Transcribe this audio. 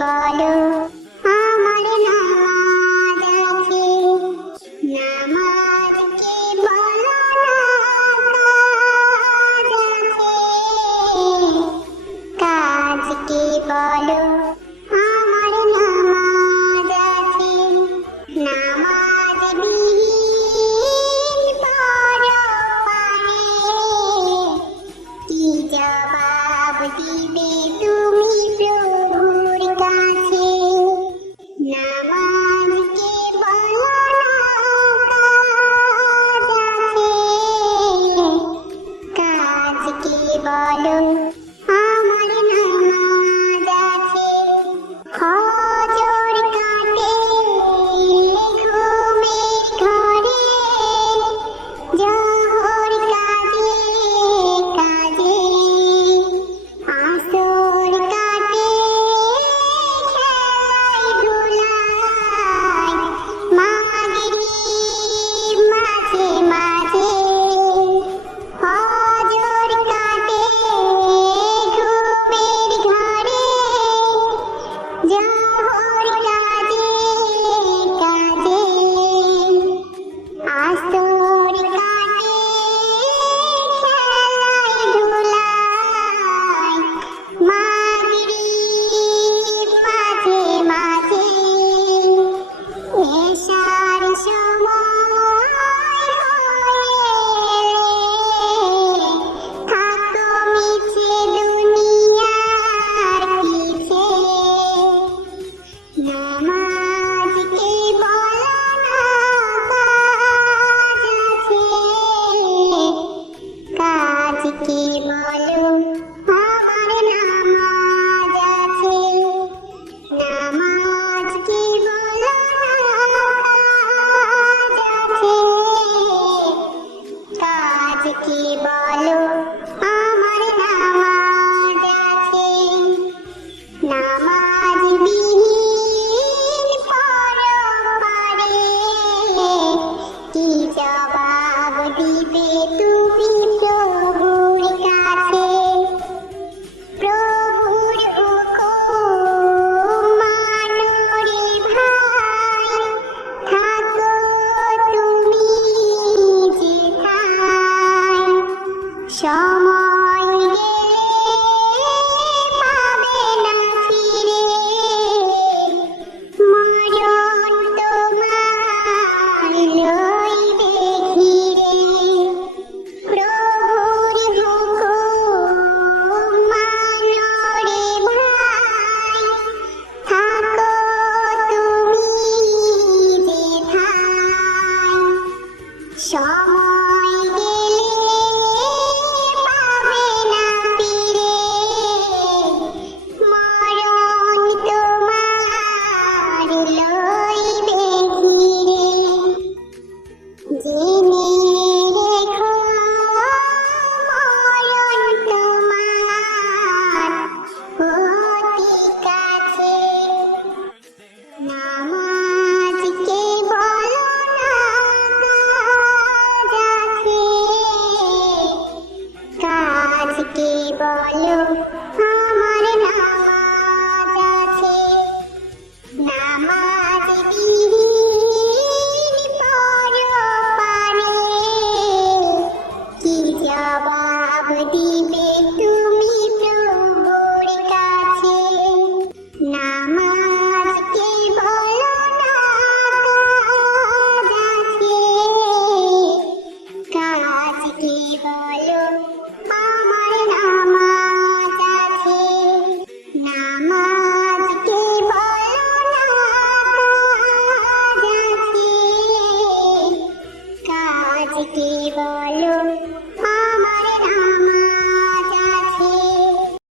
বলো Joe Bob with TV